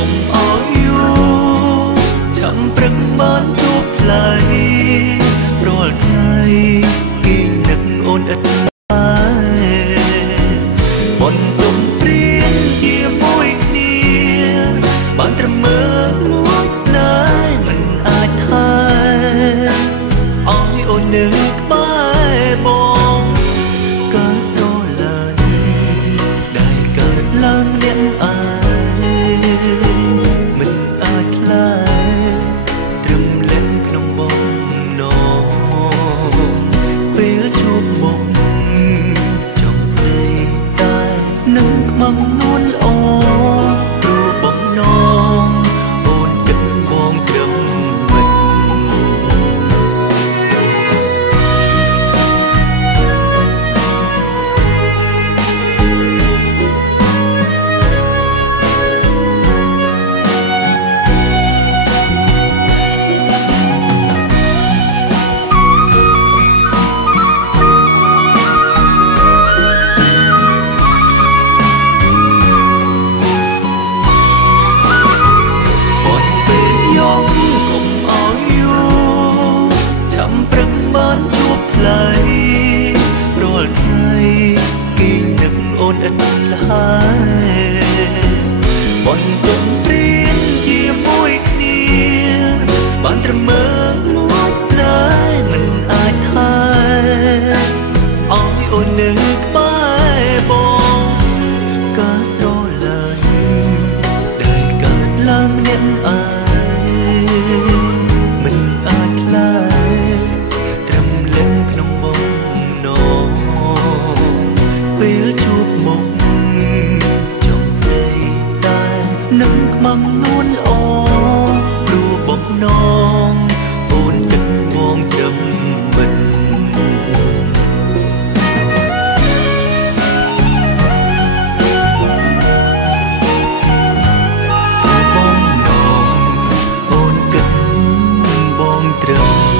ុំអោយយូឆាំព្រឹកបានជួបថ្លៃរាល់ថ្ងៃគេនឹកអូនឥតបន្ទុំព្រៀនជាមួយគ្នាបានត្រឹមមើលលួងស្នេហ៍មិនអាចថែអោយអូននៅក្បែរបងក៏ស្រឡាញ់ដែលកើតឡើងអ្នកឯងមិនអាចខ្លាចត្រឹមលែងក្នុងបងណងពេលជួបមុខចង់ស្ដីតែនឹងខ្មាំងនួនល្អព្រោះបំណងអូនគិតបងត្រឹមមិនព្រឹកបានជួបថ្លៃរាល់ថ្ងៃគេនឹកអូនឥតឡើយបន្ទុំព្រៀនជាមួយគ្នាបានត្រឹមមើលលួងស្នេហ៍មិនអាចថែអោយអូននៅក្បែរបងក៏ស្រឡាញ់ដែលកើតឡើងអ្នកឯងមិនអាចខ្លាចក្នុងបងណងពេលជួបមុខចង់ស្ដីតែនឹងខ្មាំងនួនល្អព្រោះបំណងអូនគិតបងត្រឹមមិនបងណងអូនគិតបងត្រឹម